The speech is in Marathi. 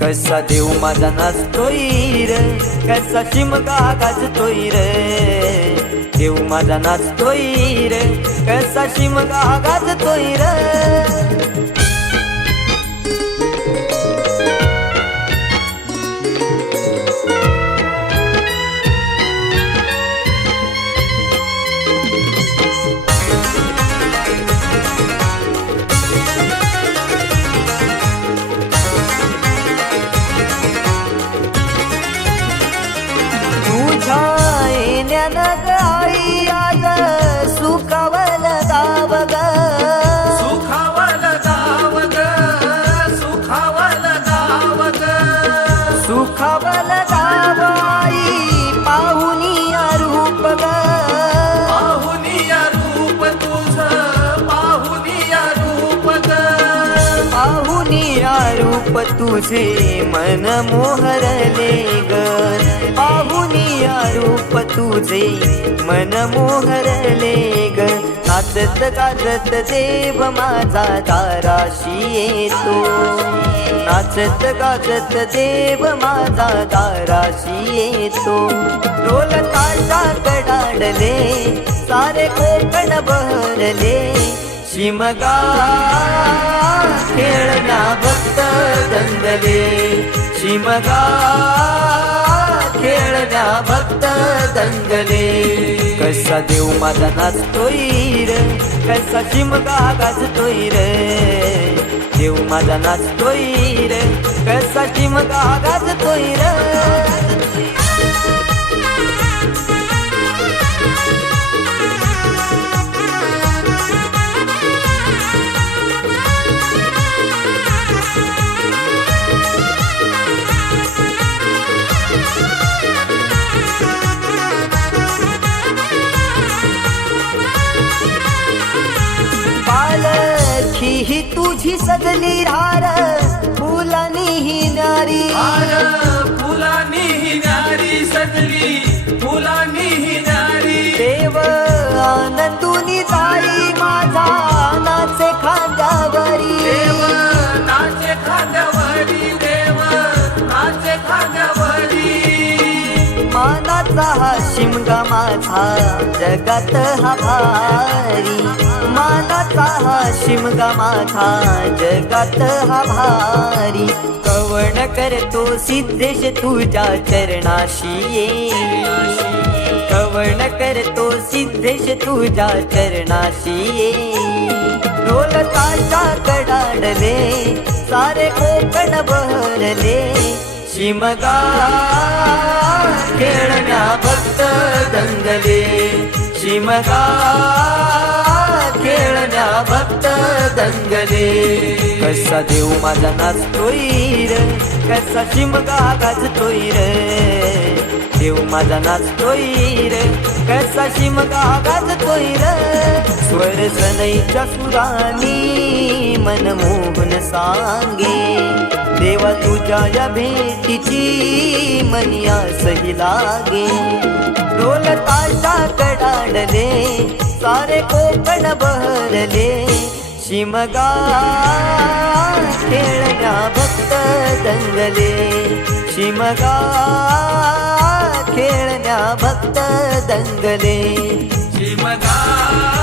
कसा देव माझा नाचतोय र? कसा शिमगा गाजतोय रे? देव माझा नाचतोय र कसा शिमगा गाजतोय रे? सुखावल गाव आई पाहुनिया रूप ग. पाहुनिया रूप तुझ पाहुनिया रूप ग. पाहुनिया रूप तुझे मन मोहरले ग. पाहुनिया रूप तुझे मन मोहरले गाजत गाजत देव माझा दाराशी येतो. नाचत गाजत देव माझा दाराशी येतो. ढोल ताशा कडाडले सारे कोकण बहरले. शिमगा खेळण्या भक्त दंगले शिमगा खेळण्या भक्त दंगले कसा देव माझा नाचतोय र कसा शिमगा गाजतोय र. देव माझा नाचतोय रे. कसा शिमगा गाजतोय रे. सजली रार फुलानी ही नारी. आर फुलानी ही नारी सजली फुलानी ही नारी. देव आनंदुनी ताई माझा नाचे खांद्यावरी. देव नाचे खांद्यावरी देव नाचे खांद्यावरी. मानाचा हा शिमगा माझा जगात हा भारी. मानाचा हा शिमगा माथा जगात हा भारी. कवण करतो सिद्धेश तुझ्या चरणाशी ये. कवण करतो सिद्धेश तुझ्या चरणाशी ये. ढोल कडाडले सारे कोकण बहरले. शिमगा खेळण्या भक्त दंगले. शिमगा दंगले. कसा देव माझा नाचतोय र? कसा शिमगा गाजतोय र? देव माझा नाचतोय र. कसा शिमगा गाजतोय र? स्वर सनईच्या सुरानी मनमोहन सांगे. देवा तुझ्या या भेटीची मनिया सही लागे. ढोल ताशा कडाडले सारे कोकण बहरले. शिमगा खेळण्या भक्त दंगले शिमगा खेळण्या भक्त दंगले शिमगा